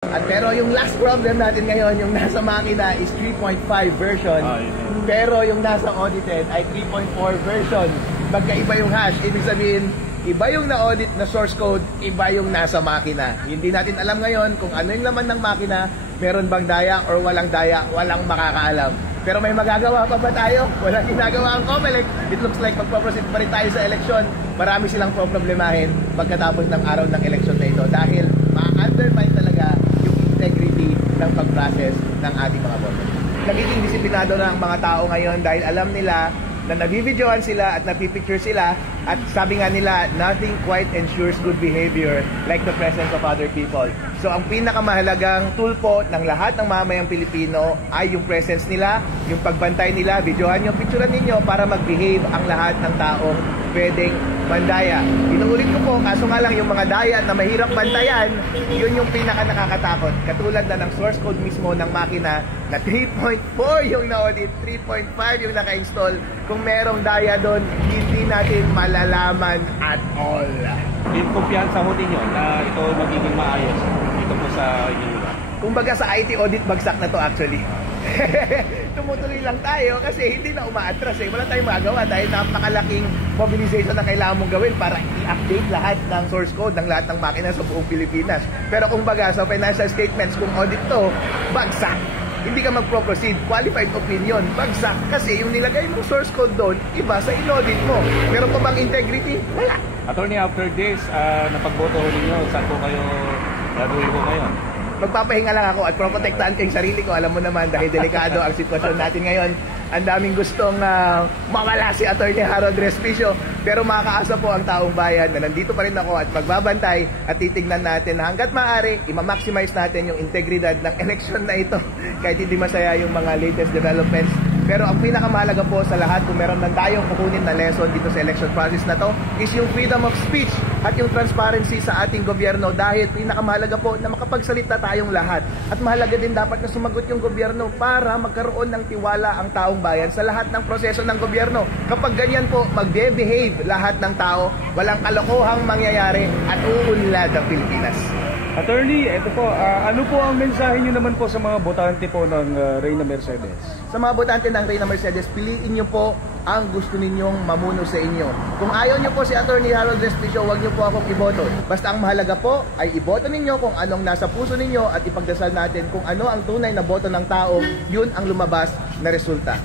At pero yung last problem natin ngayon, yung nasa makina is 3.5 version. Pero yung nasa audited ay 3.4 version. Magkaiba yung hash. Ibig sabihin, iba yung na-audit na source code, iba yung nasa makina. Hindi natin alam ngayon kung ano yung laman ng makina, meron bang daya or walang daya, walang makakaalam. Pero may magagawa pa ba tayo? Walang ginagawa ang COMELEC. It looks like magpaproceed pa rin tayo sa eleksyon. Marami silang problemahin pagkatapos ng araw ng eleksyon na ito dahil ma-undermine talaga yung integrity ng pag-process ng ating mga boto. Nagiging disiplinado na ang mga tao ngayon dahil alam nila na nabibidyohan sila at napipicture sila at sabi nga nila, nothing quite ensures good behavior like the presence of other people. So ang pinakamahalagang tool po ng lahat ng mamamayang Pilipino ay yung presence nila, yung pagbantay nila, videohan nyo, picturean ninyo para mag-behave ang lahat ng taong pwedeng mandaya. Inuulit ko po, kaso nga lang yung mga daya na mahirap bantayan, yun yung pinaka nakakatakot. Katulad na ng source code mismo ng makina na 3.4 yung na-audit, 3.5 yung naka-install. Kung merong daya doon, hindi natin malalaman at all. Yung kumpiyansa mo ninyo na ito magiging maayos dito po sa inyo. Kumbaga sa IT audit, bagsak na to actually. Tumutuloy lang tayo kasi hindi na umaatras eh. Wala tayong magagawa dahil napakalaking mobilization na kailangan mong gawin para i-update lahat ng source code ng lahat ng makina sa buong Pilipinas. Pero kumbaga sa financial statements, kung audit to, bagsak. Hindi ka magpro-proceed, qualified opinion, bagsak. Kasi yung nilagay mong source code doon, iba sa in-audit mo. Meron pa bang integrity? Wala. Attorney, after this, napagboto ninyo, saan po kayo gagawin ko ngayon? Magpapahinga lang ako at protektahan ko yung sarili ko. Alam mo naman dahil delikado ang sitwasyon natin ngayon. Ang daming gustong mawala si Attorney Harold Respicio. Pero makakaasa po ang taong bayan na nandito pa rin ako at magbabantay at titignan natin na hanggat maaari, i-maximize natin yung integridad ng eleksyon na ito. Kahit hindi masaya yung mga latest developments. Pero ang pinakamahalaga po sa lahat, kung meron ng tayong kukunin na lesson dito sa election process na to, is yung freedom of speech at yung transparency sa ating gobyerno dahil pinakamahalaga po na makapagsalita tayong lahat. At mahalaga din dapat na sumagot yung gobyerno para magkaroon ng tiwala ang taong bayan sa lahat ng proseso ng gobyerno. Kapag ganyan po, mag-behave lahat ng tao, walang kalokohang mangyayari at uunlad ang Pilipinas. Attorney, ito po, ano po ang mensahe niyo naman po sa mga botante po ng Reyna Mercedes? Sa mga botante ng Reyna Mercedes, piliin niyo po ang gusto ninyong mamuno sa inyo. Kung ayaw niyo po si Attorney Harold Respicio, huwag niyo po akong iboto. Basta ang mahalaga po ay iboto ninyo kung anong nasa puso ninyo at ipagdasal natin kung ano ang tunay na boto ng tao, yun ang lumabas na resulta.